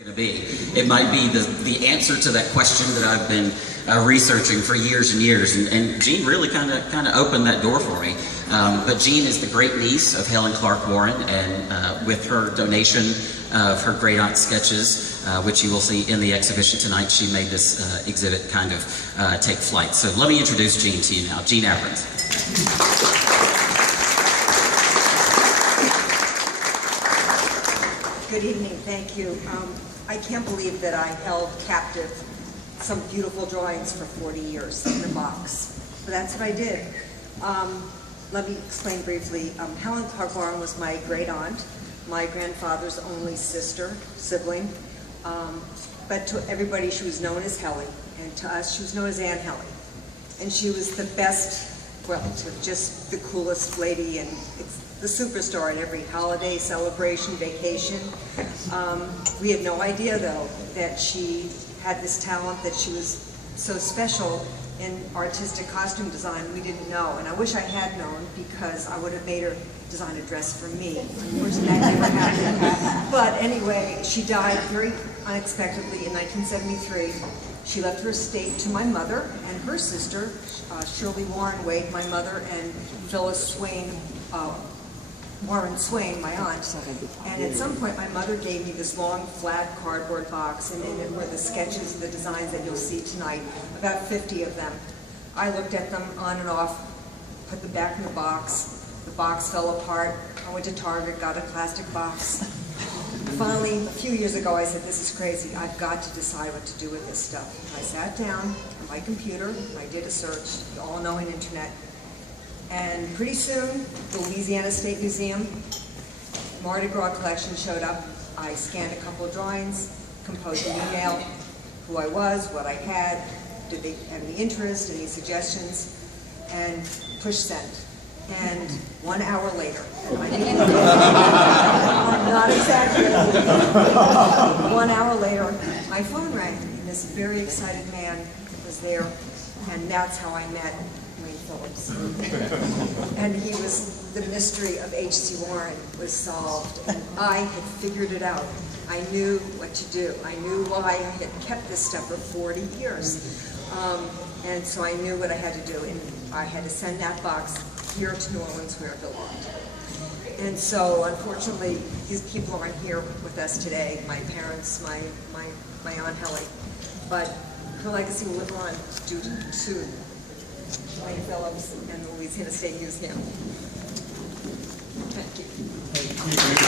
Going to be. It might be the answer to that question that I've been researching for years and years, and Jean really kind of opened that door for me. But Jean is the great niece of Helen Clark Warren, and with her donation of her great aunt sketches, which you will see in the exhibition tonight, she made this exhibit kind of take flight. So let me introduce Jean to you now. Jean Aprans. Good evening, thank you. I can't believe that I held captive some beautiful drawings for 40 years in a box, but that's what I did. Let me explain briefly. Helen Clark Warren was my great aunt, my grandfather's only sibling, but to everybody she was known as Helie, and to us she was known as Aunt Helie. And she was the best, well, just the coolest lady, and it's the superstar at every holiday, celebration, vacation. We had no idea, though, that she had this talent, that she was so special in artistic costume design. We didn't know, and I wish I had known, because I would have made her design a dress for me. Unfortunately, that never happened. But anyway, she died very unexpectedly in 1973. She left her estate to my mother and her sister, Shirley Warren Wade, my mother, and Phyllis Warren Swain, my aunt. And at some point my mother gave me this long flat cardboard box, and in it were the sketches, the designs that you'll see tonight, about 50 of them. I looked at them on and off, put them back in the box fell apart. I went to Target, got a plastic box. Finally, a few years ago, I said, this is crazy, I've got to decide what to do with this stuff. I sat down on my computer, I did a search, you all know an internet, and pretty soon, the Louisiana State Museum Mardi Gras collection showed up. I scanned a couple of drawings, composed an email, who I was, what I had, did they have any interest, any suggestions, and push send. And 1 hour later, and I mean, I'm not exaggerating, 1 hour later, my phone rang, and this very excited man was there, and that's how I met Wade Phillips. And he was, the mystery of H.C. Warren was solved, and I had figured it out. I knew what to do. I knew why I had kept this stuff for 40 years. And so I knew what I had to do, and I had to send that box here to New Orleans where it belonged. And so unfortunately, these people aren't here with us today, my parents, my Aunt Helie, but her legacy will live on due to Wade Phillips and the Louisiana State Museum. Thank you.